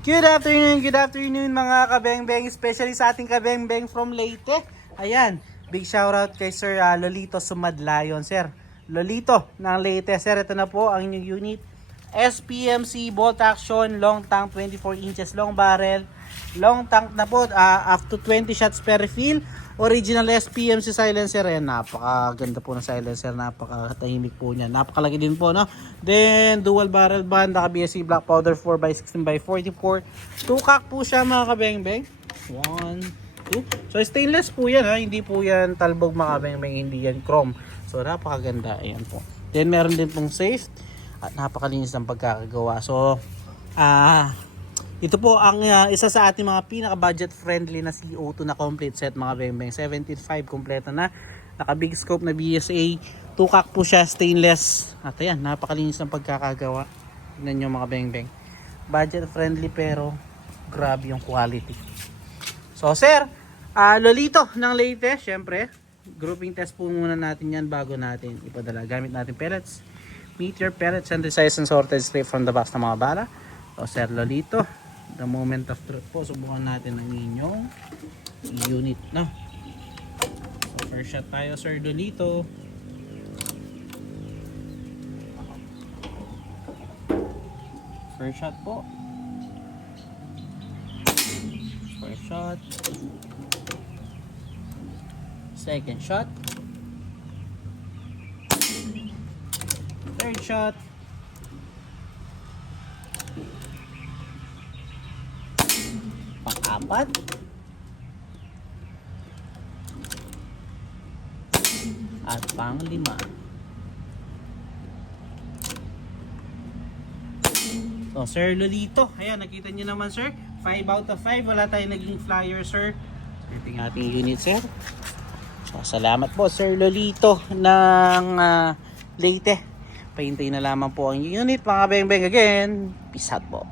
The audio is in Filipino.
Good afternoon mga kabengbeng, especially sa ating kabengbeng from Leyte. Ayan, big shoutout kay Sir Lolito Sumadlayon, Sir. Lolito ng Leyte, Sir, ito na po ang inyong unit. SPMC bolt action, long tank, 24 inches long barrel. Long tank na po, up to 20 shots per refill. Original SPMC silencer, ayan, napakaganda po ng silencer, napakatahimik po niya, napakalaki din po, no? Then dual barrel band, naka BSC black powder 4x16x44, 2-cock po siya mga kabengbeng, 1, 2, so stainless po yan, ha? Hindi po yan talbog mga kabengbeng, hindi yan chrome, so napakaganda, ayan po. Then meron din pong safe at napakalinis ng pagkakagawa. So ito po ang isa sa ating mga pinaka-budget friendly na CO2 na complete set mga bengbeng. 17.5 kompleto na. Naka big scope na BSA. 2-cock po siya, stainless. At ayan, napakalinis ng pagkakagawa. Tignan nyo mga bengbeng. Budget friendly pero grabe yung quality. So sir, Lolito ng Leyte, syempre. Grouping test po muna natin yan bago natin ipadala. Gamit natin pellets. Meteor pellets and resized and sorted straight from the box ng mga bala. So sir Lolito, the moment of truth po, subukan natin ang inyong unit, no? So first shot tayo, Sir Lolito. First shot po. First shot. Second shot. Third shot. Pang-apat. At pang-lima. So, Sir Lolito, ayan, nakita nyo naman, sir. 5 out of 5. Wala tayong naging flyer, sir. So, ito yung ating unit, sir. So, salamat po, Sir Lolito ng Leyte. Pahintayin na lamang po ang unit, mga bengbeng. Again, peace out po.